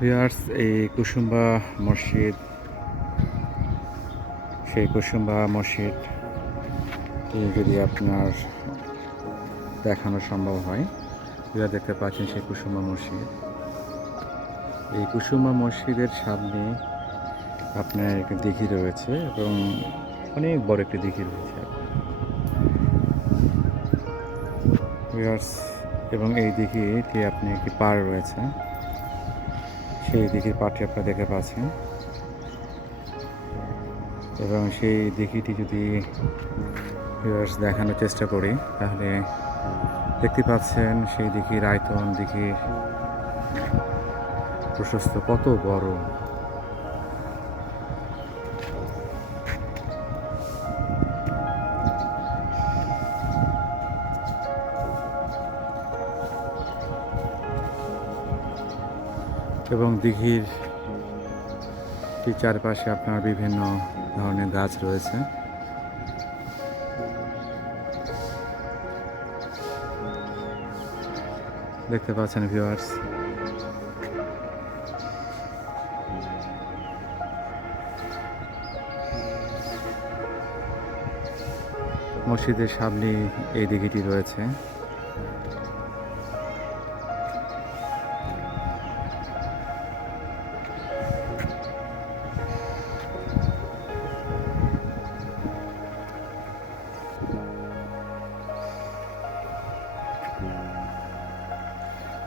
Viewers এই কুসুম্বা মসজিদ, সেই কুসুম্বা মসজিদ যদি আপনার দেখানো সম্ভব হয় যা দেখতে পাচ্ছেন সেই কুসুম্বা মসজিদ, এই কুসুম্বা মসজিদের সামনে আপনার একটি দিঘি রয়েছে এবং অনেক বড় একটি দিঘি রয়েছে। এবং এই দিঘিটি আপনি একটি পাড় রয়েছে। সেই দিঘির পাটি আপনারা দেখতে পাচ্ছেন। এবং সেই দিঘিটি যদি দেখানোর চেষ্টা করি, তাহলে দেখতে পাচ্ছেন সেই দিঘির আয়তন, দিঘির প্রশস্ত কত বড় এবং দিঘির চারপাশে আপনার বিভিন্ন ধরনের গাছ রয়েছে। দেখতে পাচ্ছেন ভিউয়ার্স মসজিদের সামনে এই দিঘিটি রয়েছে।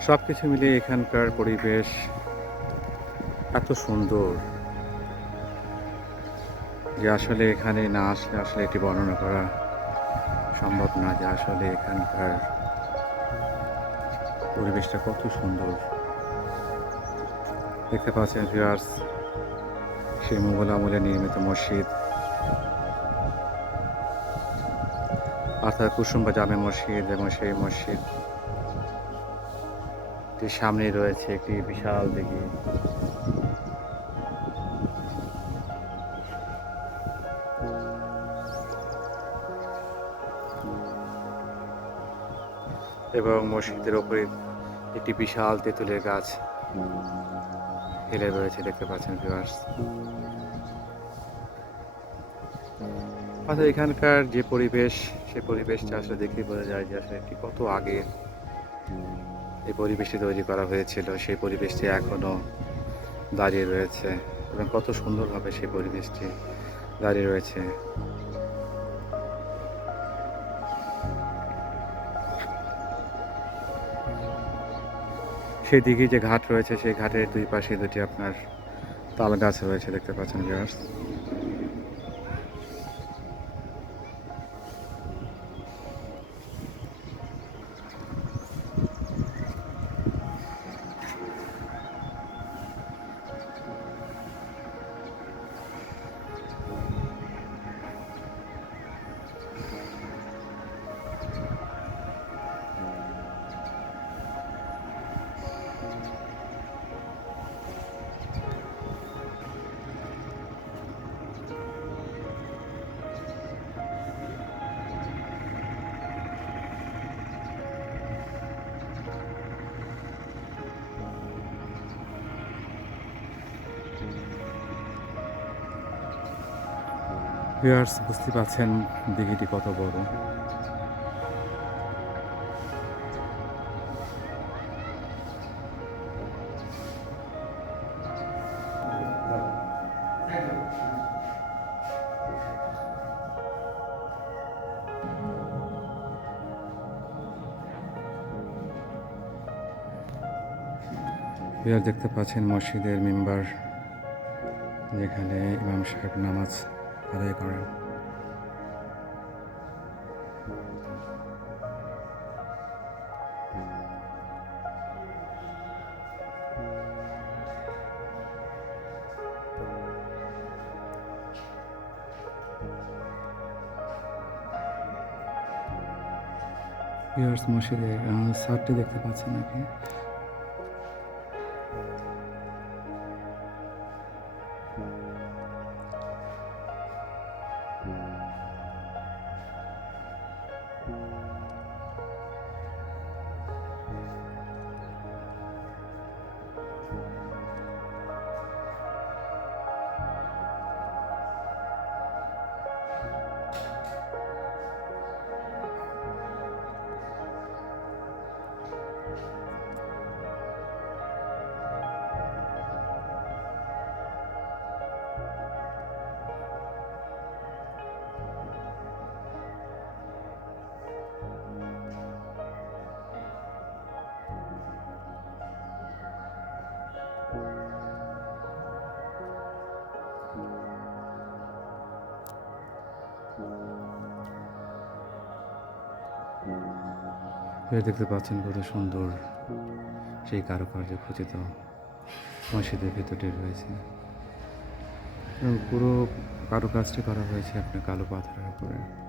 সব কিছু মিলিয়ে এখানকার পরিবেশ এত সুন্দর যে আসলে এখানে না আসলে আসলে এটি বর্ণনা করা সম্ভব না যে আসলে এখানকার পরিবেশটা কত সুন্দর। দেখতে পাচ্ছেন ভিউয়ার্স সেই মুঘল আমলে নির্মিত মসজিদ। অর্থাৎ কুসুম্বা জামে মসজিদ এবং সেই মসজিদ এটির সামনে রয়েছে একটি বিশাল দিঘি। এবং মসজিদের ওপরে একটি বিশাল তেঁতুলের গাছ হেলে রয়েছে, দেখতে পাচ্ছেন ভিউয়ার্স এখানকার যে পরিবেশ, সে পরিবেশটা আসলে দেখে বোঝা যায় যে আসলে এটি কত আগে এই পরিবেশটি তৈরি করা হয়েছিল, সেই পরিবেশটি এখনও দাঁড়িয়ে রয়েছে এবং কত সুন্দরভাবে সেই পরিবেশটি দাঁড়িয়ে রয়েছে। সেই দিকে যে ঘাট রয়েছে, সেই ঘাটের দুই পাশে দুটি আপনার তাল গাছ রয়েছে, দেখতে পাচ্ছেন ভিউয়ার্স ভিউয়ার্স বুঝতে পারছেন দিঘিটি কত বড়। দেখতে পাচ্ছেন মসজিদের মেম্বার যেখানে ইমাম সাহেব নামাজ আদায় করেন। ভিউয়ার্স মসজিদের সারটি দেখতে পাচ্ছেন নাকি এ দেখতে পাচ্ছেন কত সুন্দর সেই কারুকার্য খচিত মসজিদের ভেতরটি রয়েছে। এবং পুরো কারুকাজটি করা হয়েছে আপনার কালো পাথরের উপরে।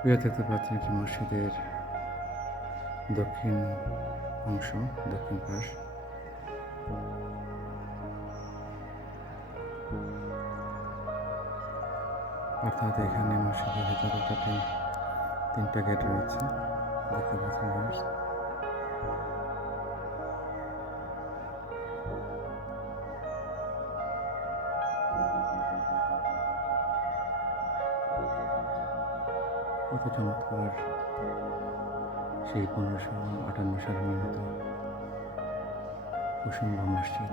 প্রিয় দেখতে পাচ্ছেন একটি মসজিদের দক্ষিণ অংশ দক্ষিণ পাশ। অর্থাৎ এখানে মসজিদের ভেতরে তিনটা গেট রয়েছে। দেখতে পাচ্ছেন। কত চমৎকার। সেই পনেরোশো আটান্ন সালে নির্মিত কুসুম্বা মসজিদ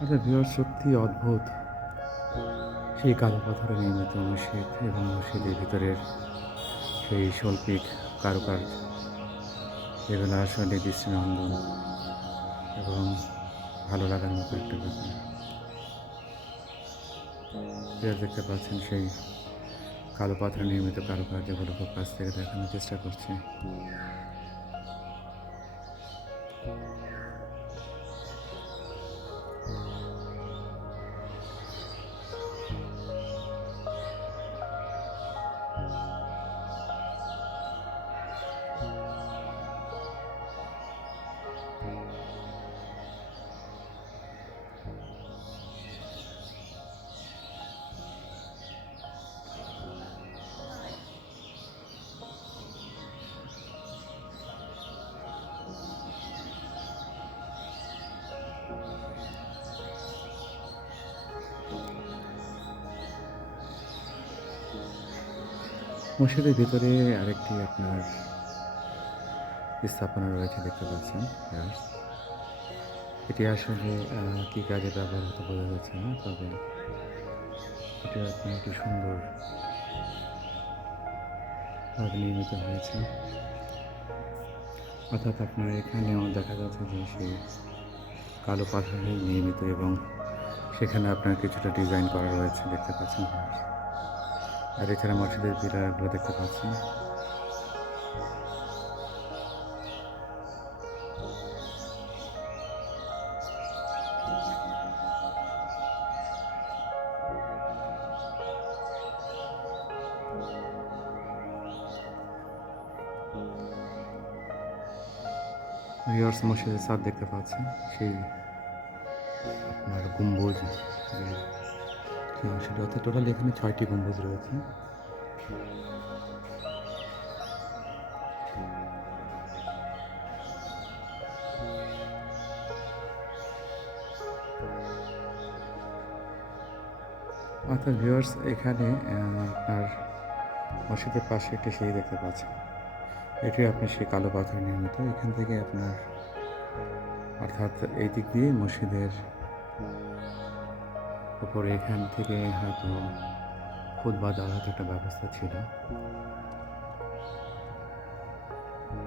আচ্ছা ভিউয়ার সত্যি অদ্ভুত। সেই কালো পাথরে নির্মিত মসজিদ এবং মসজিদের ভিতরের সেই শৈল্পিক কারুকার্য, এগুলো আসলে দৃষ্টিনন্দন এবং ভালো লাগার মতো একটা ব্যাপার। প্লেয়ার দেখতে পাচ্ছেন সেই কালো পাথরে নির্মিত কারুকার্যগুলো খুব কাছ থেকে দেখানোর চেষ্টা করছি। মসজিদের ভিতরে আরেকটি আপনার স্থাপনা রয়েছে, দেখতে পাচ্ছেন। এটি আসলে কী কাজে ব্যবহার হতে বোঝা যাচ্ছে না, তবে এটি আপনার একটি সুন্দর ভাবে নির্মিত হয়েছে। অর্থাৎ আপনার এখানেও দেখা যাচ্ছে যে সেই কালো পাথরে নির্মিত এবং সেখানে আপনার কিছুটা ডিজাইন করা রয়েছে, দেখতে পাচ্ছেন। আর এছাড়া মসজিদের পিলারগুলো দেখতে পাচ্ছেন ভিউয়ার্স মসজিদের ছাদ দেখতে পাচ্ছেন সেই আপনার গম্বুজ সেটা অর্থাৎ টোটাল এখানে ছয়টি গম্বুজ রয়েছে। অর্থাৎ ভিউয়ার্স এখানে আপনার মসজিদের পাশে একটি সিঁড়ি দেখতে পাচ্ছেন। এটি আপনি সেই কালো পাথর নির্মিত। এখান থেকে আপনার, অর্থাৎ এই দিক দিয়ে মসজিদের উপরে এখান থেকে হয়তো খুদবা দেওয়ার হয়তো একটা ব্যবস্থা ছিল।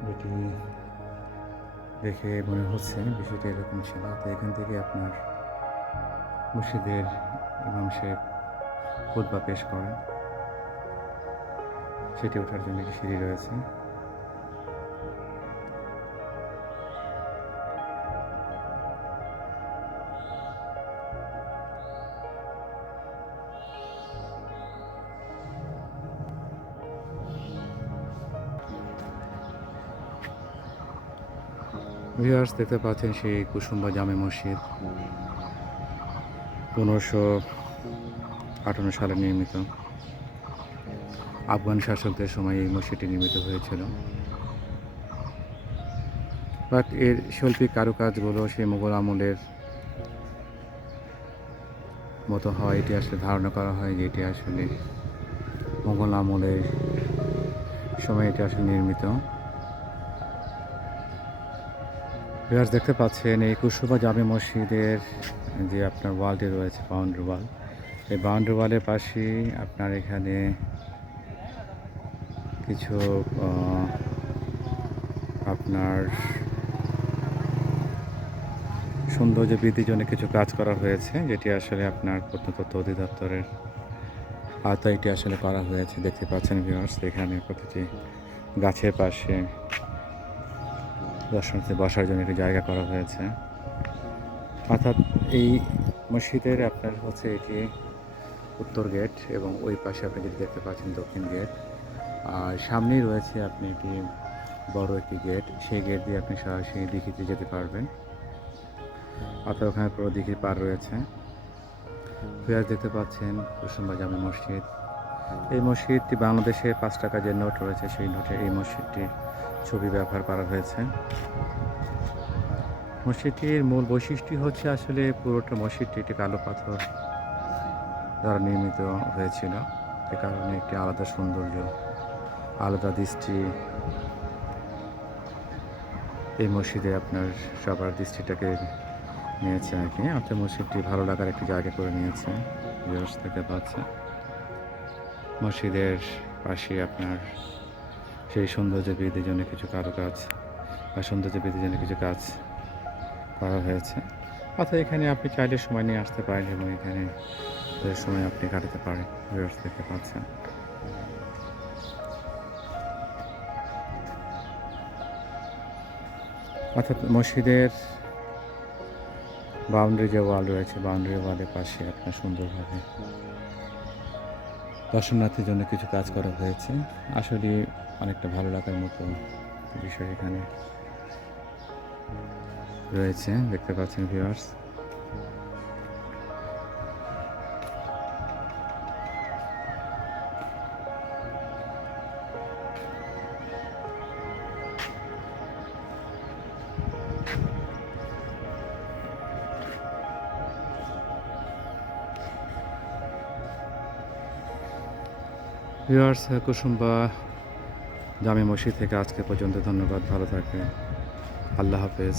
যেটি দেখে মনে হচ্ছে বিষয়টা এরকম ছিল। তো এখান থেকে আপনার মসজিদের ইমাম সাহেব খুদবা পেশ করেন। সেটি ওঠার জন্য একটি সিঁড়ি রয়েছে। ভিউয়ার্স দেখতে পাচ্ছেন সেই কুসুম্বা জামে মসজিদ। পনেরোশো আটান্ন সালে নির্মিত। আফগান শাসকদের সময় এই মসজিদটি নির্মিত হয়েছিল। বাট এর শৈল্পিক কারুকাজগুলো সেই মোগল আমলের মতো হয় এটি আসলে ধারণা করা হয় যে এটি আসলে মোগল আমলের সময় এটি আসলে নির্মিত। ভিউয়ার্স দেখতে পাচ্ছেন এই কুসুবা জামে মসজিদের যে আপনার ওয়ালটি রয়েছে বাউন্ডারি ওয়াল এই বাউন্ডারি ওয়ালের পাশেই আপনার এখানে কিছু আপনার সৌন্দর্য বৃদ্ধির জন্য কিছু কাজ করা হয়েছে, যেটি আসলে আপনার প্রত্নতত্ত্ব অধিদপ্তরের আওতায় এটি আসলে করা হয়েছে। দেখতে পাচ্ছেন ভিউয়ার্স এখানে প্রতিটি গাছের পাশে দর্শনার্থী বসার জন্য একটি জায়গা করা হয়েছে। অর্থাৎ এই মসজিদের আপনার হচ্ছে এটি উত্তর গেট এবং ওই পাশে আপনি যেটি দেখতে পাচ্ছেন দক্ষিণ গেট। আর সামনেই রয়েছে আপনি একটি বড় একটি গেট। সেই গেট দিয়ে আপনি সরাসরি দিঘিতে যেতে পারবেন। অর্থাৎ ওখানে পুরো দিঘির পার রয়েছে। ফিরাজ দেখতে পাচ্ছেন কুসুম্বা জামে মসজিদ। এই মসজিদটি বাংলাদেশে পাঁচ টাকা যে নোট রয়েছে, সেই নোটে এই মসজিদটির ছবি ব্যবহার করা হয়েছে। মসজিদটির মূল বৈশিষ্ট্য হচ্ছে আসলে পুরোটা মসজিদটি একটি কালো পাথর দ্বারা নির্মিত হয়েছিল। এ কারণে একটি আলাদা সৌন্দর্য, আলাদা দৃষ্টি এই মসজিদে আপনার সবার দৃষ্টিটাকে নিয়েছে আর কি। অর্থাৎ মসজিদটি ভালো লাগার একটি জায়গা করে নিয়েছে, ভিউয়ার্স পাচ্ছে মসজিদের পাশে আপনার সেই সৌন্দর্য বৃদ্ধির জন্য কিছু কারুকাজ বা সৌন্দর্য বৃদ্ধির জন্য কিছু কাজ করা হয়েছে। অর্থাৎ এখানে আপনি চাইলে সময় নিয়ে আসতে পারেন এবং এখানে সময় আপনি কাটাতে পারেন ভিউয়ার্স দেখতে পাচ্ছেন। অর্থাৎ মসজিদের বাউন্ডারি যে ওয়াল রয়েছে বাউন্ডারি ওয়ালের পাশে আপনার সুন্দরভাবে দর্শনার্থীর জন্য কিছু কাজ করা হয়েছে। আসলে অনেকটা ভালো লাগার মতো বিষয় এখানে রয়েছে দেখতে পাচ্ছেন ভিউয়ার্স ভিউয়ার্স কুসুম্বা জামে মসজিদ থেকে আজকে পর্যন্ত ধন্যবাদ ভালো থাকবেন। আল্লাহ হাফেজ।